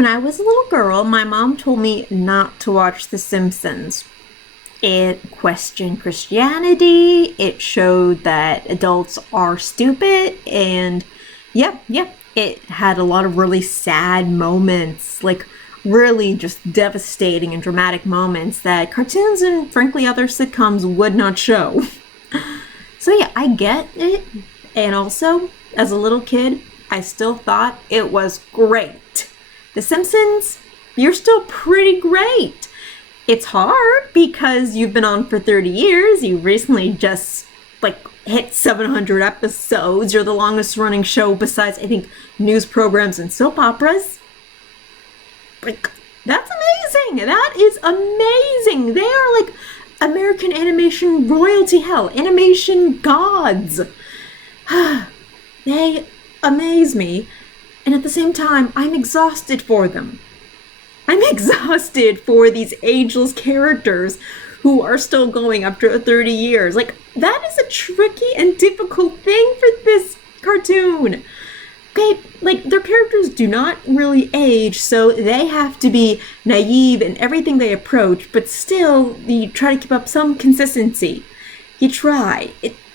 When I was a little girl, my mom told me not to watch The Simpsons. It questioned Christianity, it showed that adults are stupid, and yep, it had a lot of really sad moments, like really just devastating and dramatic moments that cartoons and frankly other sitcoms would not show. So yeah, I get it. And also, as a little kid, I still thought it was great. The Simpsons, you're still pretty great. It's hard because you've been on for 30 years. You recently just hit 700 episodes. You're the longest running show besides, I think, news programs and soap operas. That's amazing. That is amazing. They are like American animation royalty, hell, animation gods. They amaze me. And at the same time, I'm exhausted for them. I'm exhausted for these ageless characters who are still going after 30 years. That is a tricky and difficult thing for this cartoon. Okay, their characters do not really age, so they have to be naive in everything they approach, but still, you try to keep up some consistency. You try.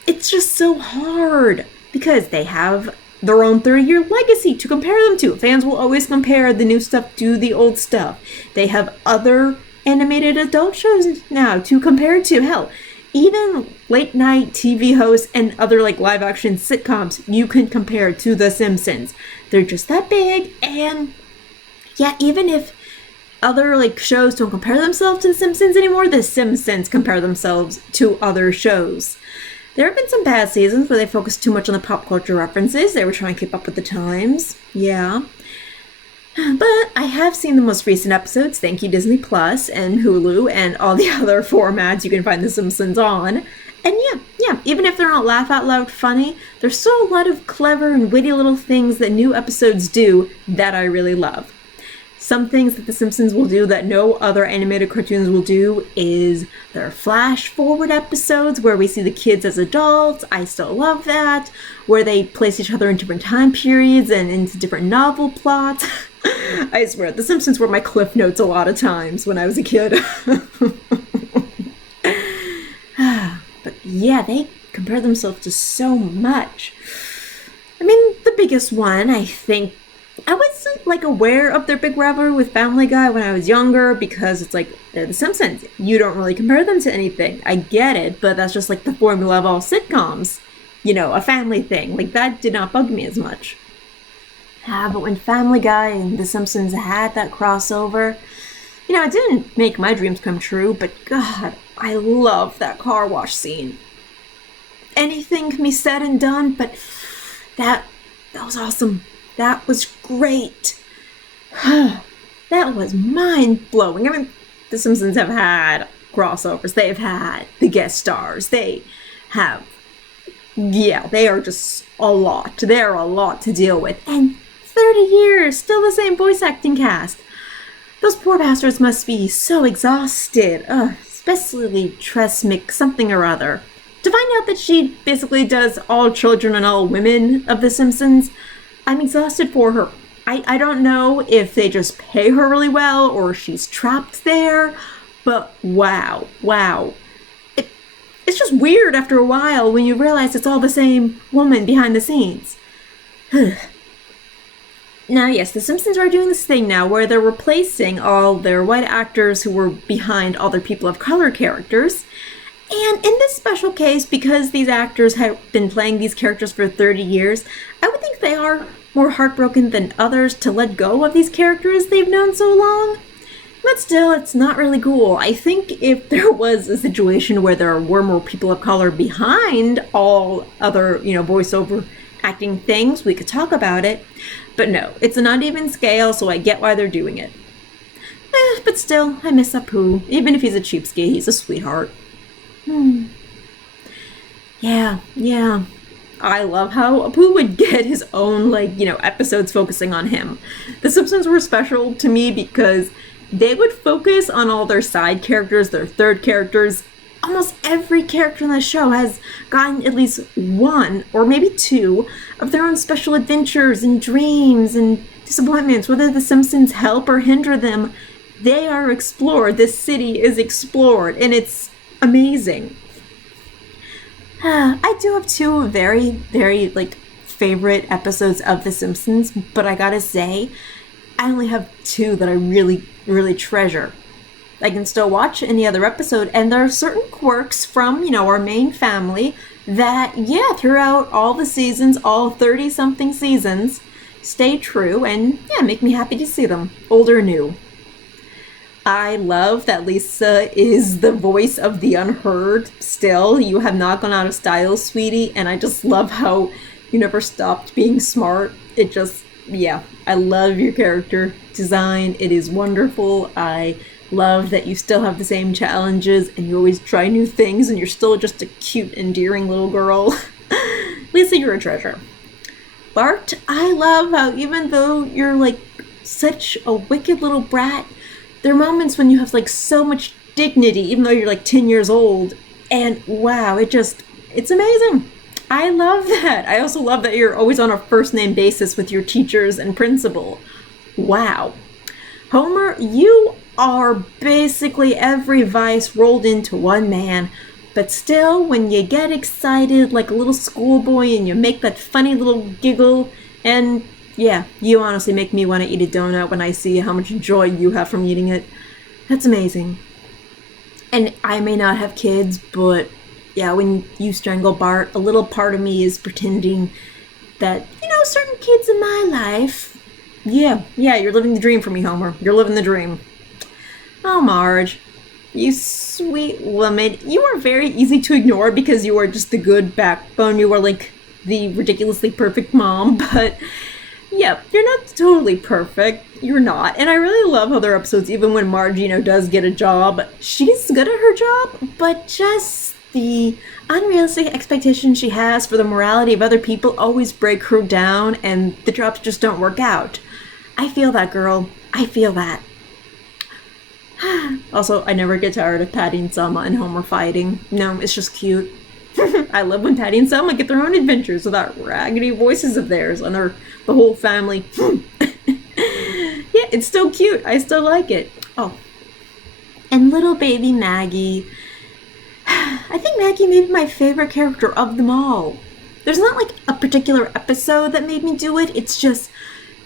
It's just so hard, because they have their own 30-year legacy to compare them to. Fans will always compare the new stuff to the old stuff. They have other animated adult shows now to compare to. Hell, even late night TV hosts and other live action sitcoms you can compare to The Simpsons. They're just that big, and yeah, even if other shows don't compare themselves to The Simpsons anymore, The Simpsons compare themselves to other shows. There have been some bad seasons where they focused too much on the pop culture references. They were trying to keep up with the times. Yeah. But I have seen the most recent episodes, thank you Disney Plus and Hulu and all the other formats you can find The Simpsons on. And yeah, even if they're not laugh out loud funny, there's still a lot of clever and witty little things that new episodes do that I really love. Some things that The Simpsons will do that no other animated cartoons will do is their flash forward episodes where we see the kids as adults. I still love that. Where they place each other in different time periods and into different novel plots. I swear, The Simpsons were my cliff notes a lot of times when I was a kid. But yeah, they compare themselves to so much. I mean, the biggest one, I think, I wasn't aware of their big rivalry with Family Guy when I was younger because it's they're The Simpsons. You don't really compare them to anything. I get it, but that's just the formula of all sitcoms. A family thing. That did not bug me as much. But when Family Guy and The Simpsons had that crossover, it didn't make my dreams come true, but God, I love that car wash scene. Anything can be said and done, but that was awesome. That was great. That was mind-blowing. I mean, The Simpsons have had crossovers. They've had the guest stars. They are just a lot. They're a lot to deal with. And 30 years, still the same voice acting cast. Those poor bastards must be so exhausted. Especially Tress something or other. To find out that she basically does all children and all women of The Simpsons, I'm exhausted for her. I don't know if they just pay her really well or she's trapped there, but wow. It's just weird after a while when you realize it's all the same woman behind the scenes. Now, yes, The Simpsons are doing this thing now where they're replacing all their white actors who were behind all their people of color characters. And in this special case, because these actors have been playing these characters for 30 years, I would think they are more heartbroken than others to let go of these characters they've known so long. But still, it's not really cool. I think if there was a situation where there were more people of color behind all other, voiceover acting things, we could talk about it. But no, it's an uneven scale, so I get why they're doing it. But still, I miss Apu. Even if he's a cheapskate, he's a sweetheart. Yeah. I love how Apu would get his own, episodes focusing on him. The Simpsons were special to me because they would focus on all their side characters, their third characters. Almost every character in the show has gotten at least one, or maybe two, of their own special adventures and dreams and disappointments, whether the Simpsons help or hinder them, they are explored. This city is explored, and it's amazing. I do have two very, very, favorite episodes of The Simpsons, but I gotta say, I only have two that I really, really treasure. I can still watch any other episode, and there are certain quirks from, our main family that, throughout all the seasons, all 30-something seasons, stay true and, make me happy to see them, old or new. I love that Lisa is the voice of the unheard still. You have not gone out of style, sweetie, and I just love how you never stopped being smart. It just, I love your character design. It is wonderful. I love that you still have the same challenges and you always try new things and you're still just a cute, endearing little girl. Lisa, you're a treasure. Bart, I love how even though you're such a wicked little brat, there are moments when you have so much dignity, even though you're 10 years old. And wow, it's amazing. I love that. I also love that you're always on a first name basis with your teachers and principal. Wow. Homer, you are basically every vice rolled into one man. But still, when you get excited like a little schoolboy and you make that funny little giggle, and you honestly make me want to eat a donut when I see how much joy you have from eating it. That's amazing. And I may not have kids, but when you strangle Bart, a little part of me is pretending that, certain kids in my life, you're living the dream for me, Homer. You're living the dream. Oh, Marge, you sweet woman. You are very easy to ignore because you are just the good backbone. You are the ridiculously perfect mom, but you're not totally perfect. You're not. And I really love how their episodes, even when Marge, does get a job, she's good at her job, but just the unrealistic expectations she has for the morality of other people always break her down, and the jobs just don't work out. I feel that, girl. I feel that. Also, I never get tired of Patty and Selma and Homer fighting. No, it's just cute. I love when Patty and Selma get their own adventures with that raggedy voices of theirs and the whole family. It's still cute. I still like it. Oh, and little baby Maggie. I think Maggie may be my favorite character of them all. There's not a particular episode that made me do it. It's just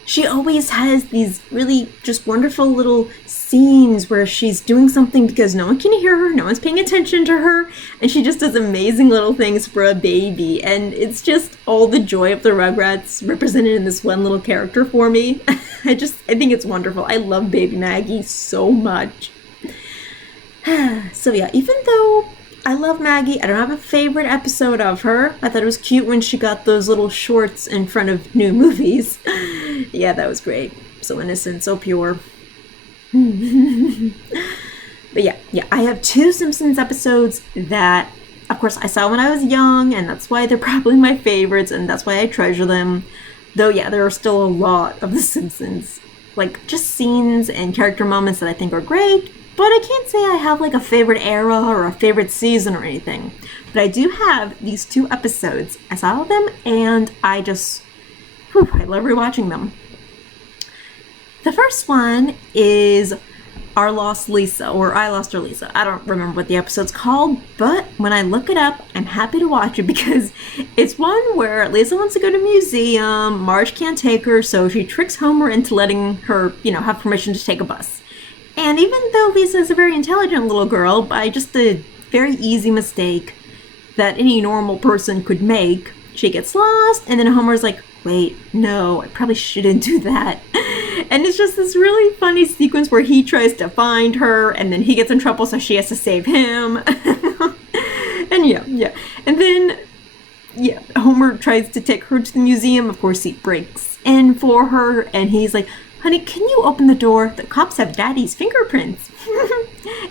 she always has these really just wonderful little scenes where she's doing something because no one can hear her, no one's paying attention to her, and she just does amazing little things for a baby, and it's just all the joy of the Rugrats represented in this one little character for me. I think it's wonderful. I love baby Maggie so much. So even though I love Maggie, I don't have a favorite episode of her. I thought it was cute when she got those little shorts in front of new movies. That was great. So innocent, so pure. But I have two Simpsons episodes that, of course, I saw when I was young, and that's why they're probably my favorites, and that's why I treasure them. Though, there are still a lot of The Simpsons. Just scenes and character moments that I think are great, but I can't say I have a favorite era or a favorite season or anything. But I do have these two episodes. I saw them, and I love rewatching them. The first one is Our Lost Lisa, or I Lost Her Lisa. I don't remember what the episode's called, but when I look it up, I'm happy to watch it because it's one where Lisa wants to go to a museum, Marge can't take her, so she tricks Homer into letting her, have permission to take a bus. And even though Lisa is a very intelligent little girl, by just a very easy mistake that any normal person could make, she gets lost, and then Homer's like, wait, no, I probably shouldn't do that. And it's just this really funny sequence where he tries to find her, and then he gets in trouble, so she has to save him. And and then Homer tries to take her to the museum. Of course, he breaks in for her, and he's like, honey, can you open the door? The cops have Daddy's fingerprints.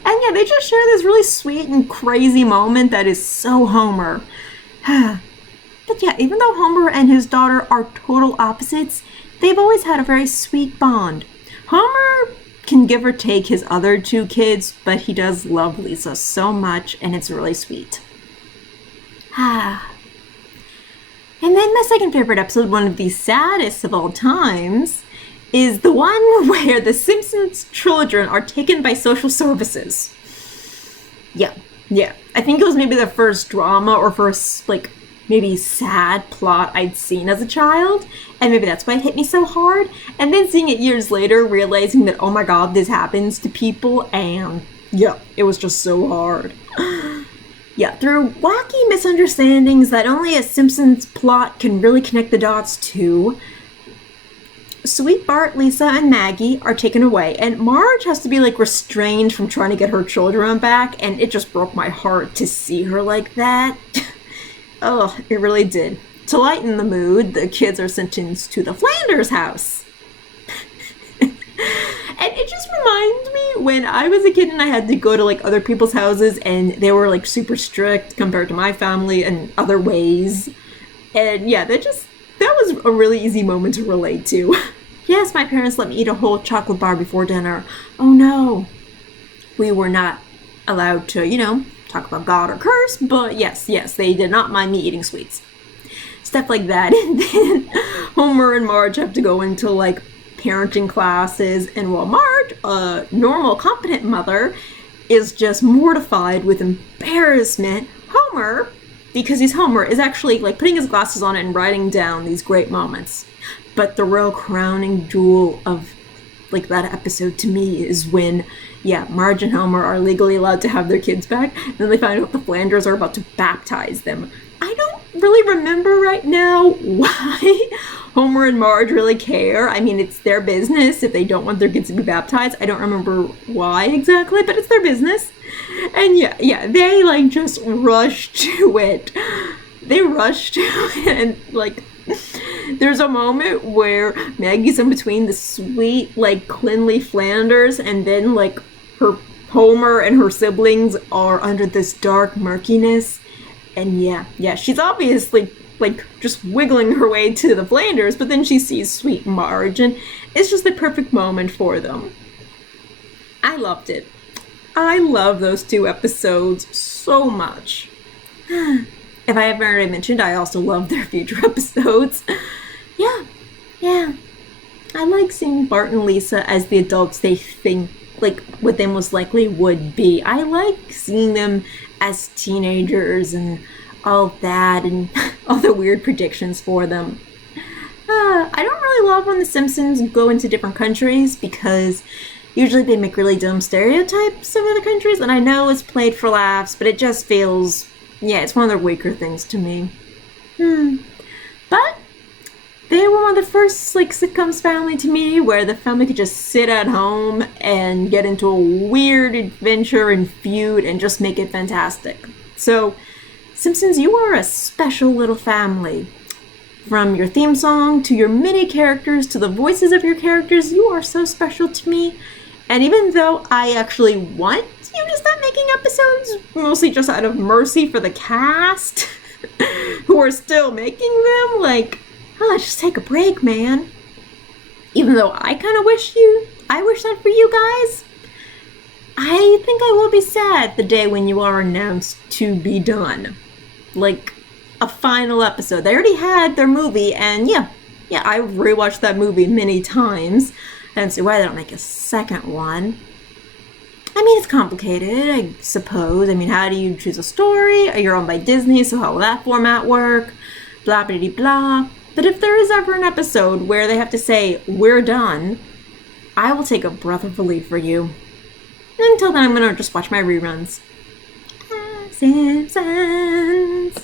And they just share this really sweet and crazy moment that is so Homer. But even though Homer and his daughter are total opposites, they've always had a very sweet bond. Homer can give or take his other two kids, but he does love Lisa so much, and it's really sweet. And then my second favorite episode, one of the saddest of all times, is the one where the Simpsons children are taken by social services. Yeah, yeah. I think it was maybe the first drama or first, like, maybe sad plot I'd seen as a child, and maybe that's why it hit me so hard. And then seeing it years later, realizing that, oh my god, this happens to people, and yeah, it was just so hard. Yeah, through wacky misunderstandings that only a Simpsons plot can really connect the dots to, Sweet Bart, Lisa, and Maggie are taken away, and Marge has to be, like, restrained from trying to get her children back, and it just broke my heart to see her like that. Oh, it really did. To lighten the mood, the kids are sentenced to the Flanders house. And it just reminds me when I was a kid and I had to go to, like, other people's houses and they were, like, super strict compared to my family in other ways. And yeah, that was a really easy moment to relate to. Yes, my parents let me eat a whole chocolate bar before dinner. Oh no. We were not allowed to, talk about God or curse, but yes, they did not mind me eating sweets. Stuff like that. And then Homer and Marge have to go into, like, parenting classes, and while Marge, a normal, competent mother, is just mortified with embarrassment, Homer, because he's Homer, is actually, like, putting his glasses on and writing down these great moments. But the real crowning jewel of, like, that episode to me is when, Marge and Homer are legally allowed to have their kids back, and then they find out the Flanders are about to baptize them. I don't really remember right now why Homer and Marge really care. I mean, it's their business if they don't want their kids to be baptized. I don't remember why exactly, but it's their business. And they, like, just rush to it. They rush to it, and, like, there's a moment where Maggie's in between the sweet, like, cleanly Flanders, and then, like, her Homer and her siblings are under this dark murkiness. And she's obviously, like, just wiggling her way to the Flanders, but then she sees sweet Marge, and it's just the perfect moment for them. I loved it. I love those two episodes so much. If I haven't already mentioned, I also love their future episodes. Yeah. I like seeing Bart and Lisa as the adults they think, like, what they most likely would be. I like seeing them as teenagers and all that, and all the weird predictions for them. I don't really love when the Simpsons go into different countries, because usually they make really dumb stereotypes of other countries, and I know it's played for laughs, but it just feels, it's one of their weaker things to me. But they were one of the first, like, sitcoms family to me where the family could just sit at home and get into a weird adventure and feud and just make it fantastic. So, Simpsons, you are a special little family. From your theme song to your mini characters to the voices of your characters, you are so special to me. And even though I actually want you to stop making episodes, mostly just out of mercy for the cast, who are still making them, like, just take a break, man. Even though I kind of wish that for you guys. I think I will be sad the day when you are announced to be done. Like, a final episode. They already had their movie, and I rewatched that movie many times. I don't see why they don't make a second one. I mean, it's complicated, I suppose. I mean, how do you choose a story? You're owned by Disney, so how will that format work? Blah, blah, blah, blah. But if there is ever an episode where they have to say, we're done, I will take a breath of relief for you. Until then, I'm going to just watch my reruns. Simpsons.